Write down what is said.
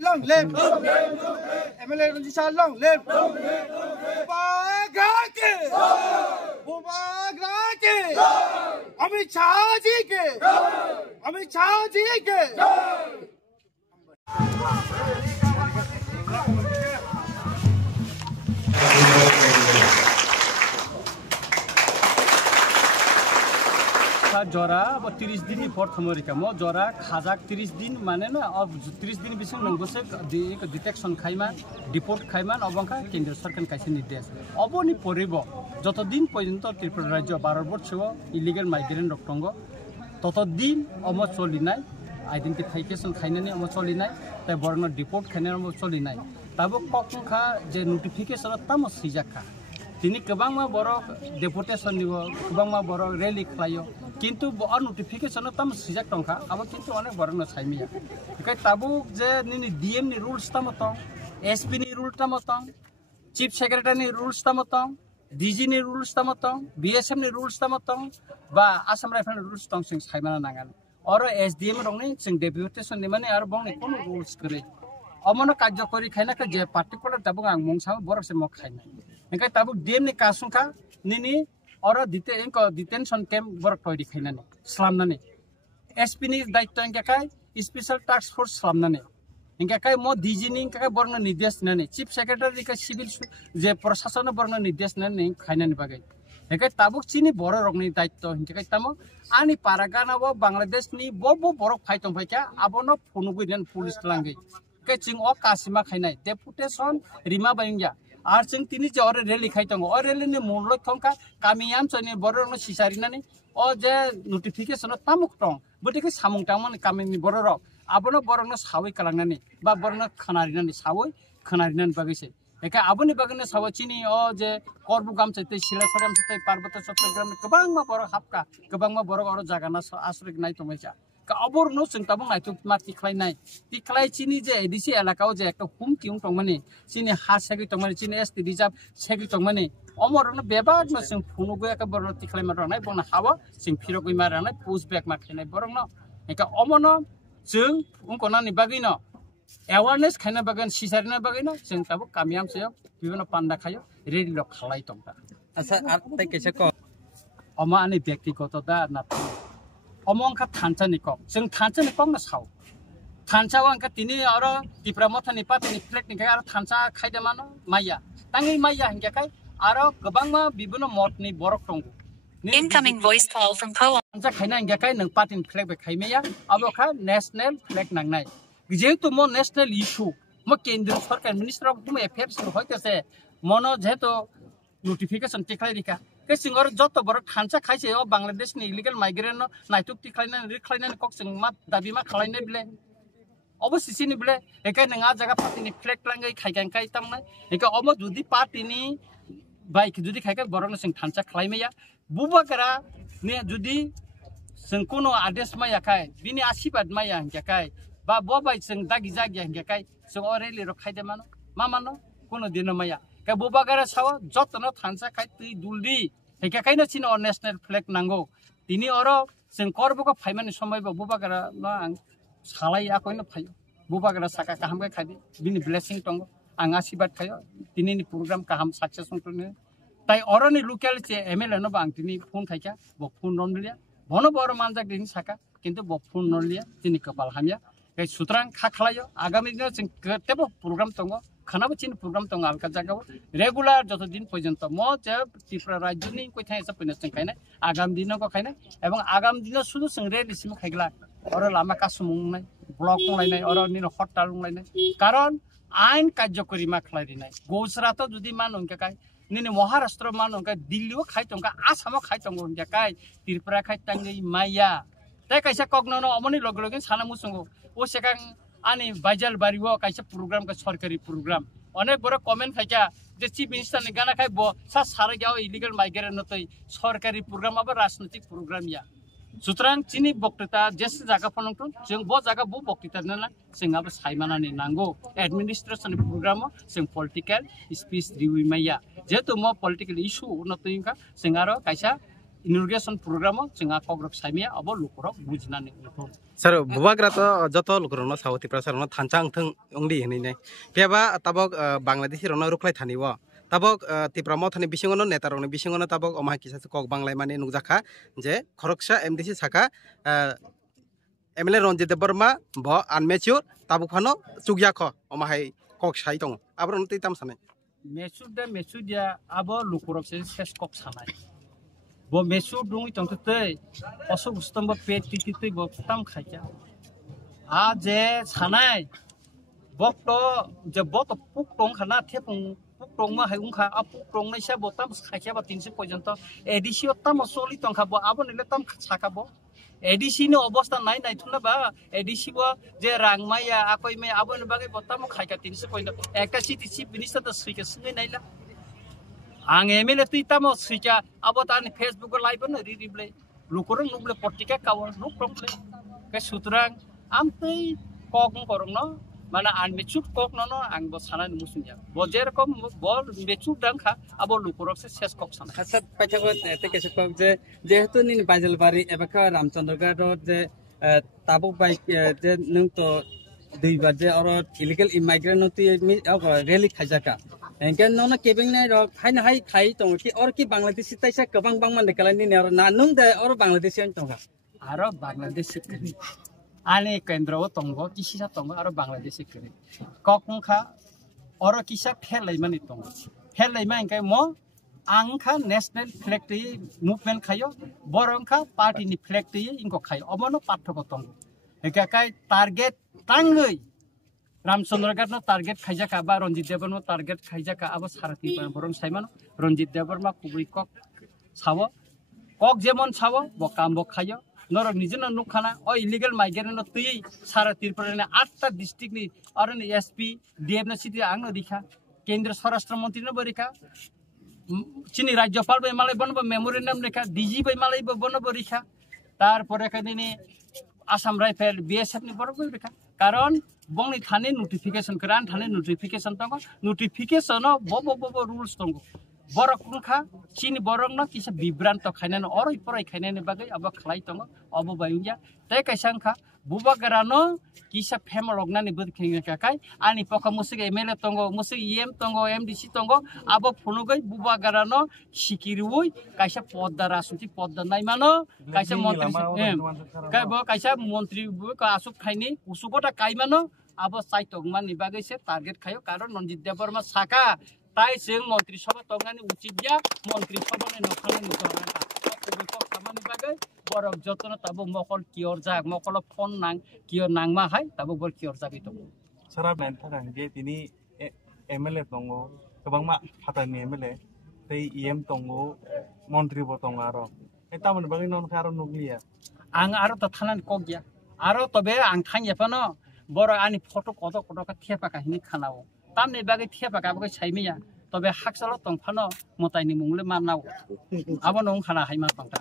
Long live MLA Ranjisha, long live Bhagati Amit Shah ji ke जरा अब 30 दिन प्रथम रिका म जरा खाजा 30 दिन माने ना अब 30 दिन बिसं नंगोसे एक डिटेक्शन खाइमा डिपोर्ट खाइमा अबंखा केन्द्र सरकार काइसे निर्देश अबनि परिब जत दिन पर्यन्त त्रिपुरा राज्य 12 वर्ष इलिगल माइग्रेंट रक्तंग तत दिन अम चलिनाय आइडेंटिफिकेशन खाइनानै अम चलिनाय ताइ बरन डिपोर्ट खाइनानै अम चलिनाय ताबो कखा जे नोटिफिकेशन तम सिजाखा दिनै गोबांमा बर डेपुटेशन निबो गोबांमा बर रैली खालायो किन्तु नोटिफिकेशन तम सिजाक टंखा अब किन्तु अनेक बरन साइमिया बेखाय ताबो जे निनि डीएम नि रुल्स तमत एसपी नि रुल तमत चीफ सेक्रेटरी नि रुल्स तमत डीजी नि रुल्स तमत बीएसएफ नि रुल्स तमत बा आसाम राइफल नि रुल्स तम सिं साइमाना नांगान और एसडीएम रंगनि सिं डेपुटेशन नि माने आरो बंनि कोन रुल्स करे अमन कार्यकरी खाइना के जे पार्टिकुलर ताबो आं मुंसा बरक से म खाइना एंका ताबो डीएम नि कासुखा निनि और डिटेंशन कैम्प बरक टयदि खाइनानै स्लामनानै एसपी नि दायित्व एंकाय स्पेशल टास्क फोर्स स्लामनानै एंकाय म डीजी नि एंकाय बरन निर्देश नानै चीफ सेक्रेटरी का सिविल जे प्रशासन बरन निर्देश नानै खाइनानै बागै एंकाय ताबो चिनि बर रकनि दायित्व एंकाय तामो आनि पारागानाव बांलादेश नि बबो बरक फाइटं फाइका आबनो फनुगैन पुलिस लांगै के चिं अ कासिमा खाइनाय डेपुटेशन रिमा बायंगा आर जों तिनि जे और रैली खाइतंग और रैली नि मूल थंका कामियाम चनि बरनो सिसारिनानै अ जे नोटिफिकेशन तामुक टं बटिके सामुं तामन कामिनि बरर आबनो बरनो सावै कलांनानै बा बरनो खनारिनानै सावै खनारिनानै बागैसे एका आबनि बागैनो सावै चिनि अ जे करबु गाम चैते सिलासराम चैते पार्वत चट्टग्राम गोबांमा बर हाबका गोबांमा बर और जागाना आश्रय नाय तमैसा अबर नो जों ताबो नायथु माति खलायनाय तिखलाय चिनि जे एडिसि एलाकाव जे एक हुम किउं टंमाने चिनि हा सेगि टंमाने चिनि एसटी रिजार्व सेगि टंमाने अमरनो बेबाद म जों फुनुगो एक बरनो तिखलाय मारनाय बना हावा जों फिरगै मारनाय पुश बैक माखिनाय बरनो एका अमनो जों उनकोनानि बागैनो अवेयरनेस खायना बागन सिसारना बागैनो जों ताबो कामियाम से बिबनो पान्डा खायो रेडी ल खलाय टंता अच्छा आर तै कैसे क अमा अनि व्यक्तिगत दा ना अमंखा थानचानि कक जों थानचानि कक न साव थानचाव अंका तिनि और तिप्रा मथानि पातिनि फ्लेग नि आरो थानचा खायदा मानो माइया तांगै माइया हंगाखाय आरो गोबांमा बिबनो मथनि बरक दंगु incoming voice call from Poa थानचा खायना हंगाखाय नों पातिनि फ्लेग बे खायमेया अबखा नेशनल फ्लेग नांनाय जेहेतु म नेशनल इशू म केंद्र सरकार मिनिस्टर अफ होम अफेयर्स होयतेसे मनो जेहेतु नोटिफिकेशन टिखलाय रिका के सिंगर जत बर खानचा खाइसे अ बांग्लादेश नि इलीगल माइग्रेंट नायथुक टिखलायना रिखलायना कक जों मा दाबि मा खालायनाय बिले अबसिसिनि बिले एका नङा जागा पार्टीनि फ्लेग लांगै खायगांखाय तामनाय एका अम जुदि पार्टीनि बाइक जुदि खायगा बरनो जों थानचा खालायमाया बुबागरा ने जुदि जों कोनो आदेश मायाखाय बिनि आशीर्वाद माया हंगाखाय बा बबाय जों दागि जागि हंगाखाय जों अरेलि र खायदे मानो मा मानो कोनो दिन माया के बुबागरा साव जतन थानचा खाय तै दुलदि हेकाखायनो चिन नेशनल फ्लेग नांगौ दिनै और जों करबको फाइमानि समयबो बुबागरा ना आं सालाय आखैनो फायो बुबागरा साका काहामगे खादि बिनि ब्लेसिं दङ आं आशीर्वाद खायो दिनैनि प्रोग्राम काहाम सक्सेस संतने ताइ अरनि लोकेलिटी एमएलए न बां दिनै फोन खायका ब फोन नलिया भनो बर मानजाक दिनै साका किन्तु ब फोन नलिया दिनै कपाल हामिया के सुतरां खाखलायो आगामी दिन जों केतेबो प्रोग्राम दङ खानाबो चिन प्रोग्राम दङ आलका जागाव रेगुलार जत दिन पर्यन्त म जे त्रिपुरा राज्यनि कयथाय सब पैना जों खायनाय आगामी दिनको खायनाय एवं आगामी दिन सुदु जों रेलिसिम खायगला और लामा कासुमुंनाय ब्लक लायनाय और निनो हट्टा लायनाय कारण आइन कार्यकरी मा खलायनाय गुजरात जुदि मान उनकाय निनो महाराष्ट्र मान उनका दिल्लीओ खायतंका आसामो खायतंगो उनकाय त्रिपुरा खायतंगै माया तै कैसा कग्ननो अमनि लगलगे साना मुसंगो ओ सेकां आनि बाइजाल बारिओ कैसा प्रोग्राम का सरकारी प्रोग्राम अनेक बड़ कमेन्ट फाइका जे चीफ मिनिस्टर ने गाना खाय ब सा सारगाव इलीगल माइग्रेंट नतै सरकारी प्रोग्राम अब राजनीतिक प्रोग्राम या सुतरां चिनि बक्तृता जेसे जागा फनंथ जों ब जागा ब बक्तृता नला जोंहाबो सायमानानि नांगौ एडमिनिस्ट्रेशन प्रोग्राम जों पॉलिटिकल स्पीच रिविमाया जेतु म पॉलिटिकल इशू नतैका जों आरो कैसा इनोग्रेशन प्रोग्राम जोंहा कग्रब साइमिया अब लुकुरक बुजिनानै सर बुबाग्रा तो जत लुकुरनो साउथ प्रसारनो थांचां थं अंगदी हनै पेबा तबक बांलादेशी रनो रुखलाय थानिव तबक तिप्रम थानि बिसिंगनो नेतारनो बिसिंगनो तबक अमा किसा कक बांलाय माने नुजाखा जे खरकसा एमडीसी साखा एमएलए रंजित देबबर्मा ब अनमेच्योर तबुखानो चुगिया ख अमाहाय कक साइ दं आब्रनो तैताम सानाय मेचुदिया अब लुकुरक सेस कक सानाय bo mesu dung itong tutay osok gustom bo pet tititoy bo tam khaja a je sanai bok to je bok puk tong khana thepung puk tong ma haung kha a puk tong nai sa bo tam khaja ba 300 পর্যন্ত edisio tam soli tong kha bo abo nile tam khaka bo edisi no obostha nai nai thuna ba edisi bo je rangmaya akoi me abo ne bagai bo tam khaika 300 পর্যন্ত ekta city chief minister ta sike singai naila ang MLA tu itamo sika abotan Facebook live na replay lukurang nuble portika kawan no problem ke sutrang amtei kok korong no mana an mechut kok no ang bo sanan musunya bo jerokom bol mechut dang kha abo lukurok se ses kok sana khasat pachagot te kese kok je jehetu nin bajalbari ebaka ramchandrgarh je tabuk bai je nung to dui baje oro illegal immigrant noti rally khajaka engken nona kebing nai rok haina hai khai tong ki or ki bangladeshi taisa kabang bangman dekalani ne or na nung de or bangladeshi an tonga aro bangladesh kri ane kendro tongbo kisisa tongbo aro bangladesh kri kokung kha oro kisa phelai mani tong phelai ma engkai mo angkha national flag ti movement khayo borong kha party ni flag ti ingko khayo omono pathoko tong ekakai target tangai Ramchandragarh target खाइजाका बा Ranjit Debbarma target खाइजाका अब सारथी बरं साइमान रंजित देबर्मा कुबुई कक सावो कक जेमन सावो ब काम ब खायो नरक निजन नुखाना ओ इलीगल माइग्रेंट तै सारथी परने 8टा डिस्ट्रिक्ट नि अरन एसपी डीएफ न सिटी आंग दिखा केंद्र स्वराष्ट्र मंत्री न बरिखा चिनी राज्यपाल बै मालै बनब मेमोरेंडम लेखा डीजी बै मालै बनब रिखा तार परे कदिने आसाम राइफल बीएसएफ नि बरब रिखा कारण बंगनि थाने नोटिफिकेशन करान थाने नोटिफिकेशन तंग नोटिफिकेशन बो रुल्स तंग बरक कुखा चिन बरक न किसा विभ्रांत खाइनान अरै परै खाइनान बागै अब खलाइ तंग अब बायुया तै कैसांखा बुबागरानो किसा फेमल लगनानि बदखेंगा काकाय आनि पखा मुसिग एमएलए तंग मुसिग एम तंग एमडीसी तंग अब फुनुगै बुबागरानो सिकिरुय कैसा पद्दा रासुति पद्दा नाइमानो कैसा मंत्री कैसा मंत्री का आसुक खाइनि उसुगटा काइमानो अब साइतगमान नि बागै से टारगेट खायो कारण रंजित देबर्मा साका ताइ जों मंत्री सभा तंगानि उचितया मंत्री सभानि नखानि नुजराखा कबुइक खामानि बागै बरक जतन ताबो मखल कियर जाग मखल फोन नां कियर नांगमा हाय ताबो बर कियर जागै दं सारा नाइन थाखाय जे दिनै एमएलए दङ गोबां हातानि एमएलए तै इएम दङ मन्त्रिबो दङ आरो तामोन बागै ननखा आरो नुगलिया आं आरो त थानानि क गया आरो तबे आं थांयफानो बर आनि फटो कत का थेपाका हिनि खानाव तामनि बागै थेपाका बागै साइमिया तबे हाकसाल तंफानो मताइनि मुंगले मानाव आबो नं खाना हाइमा पांता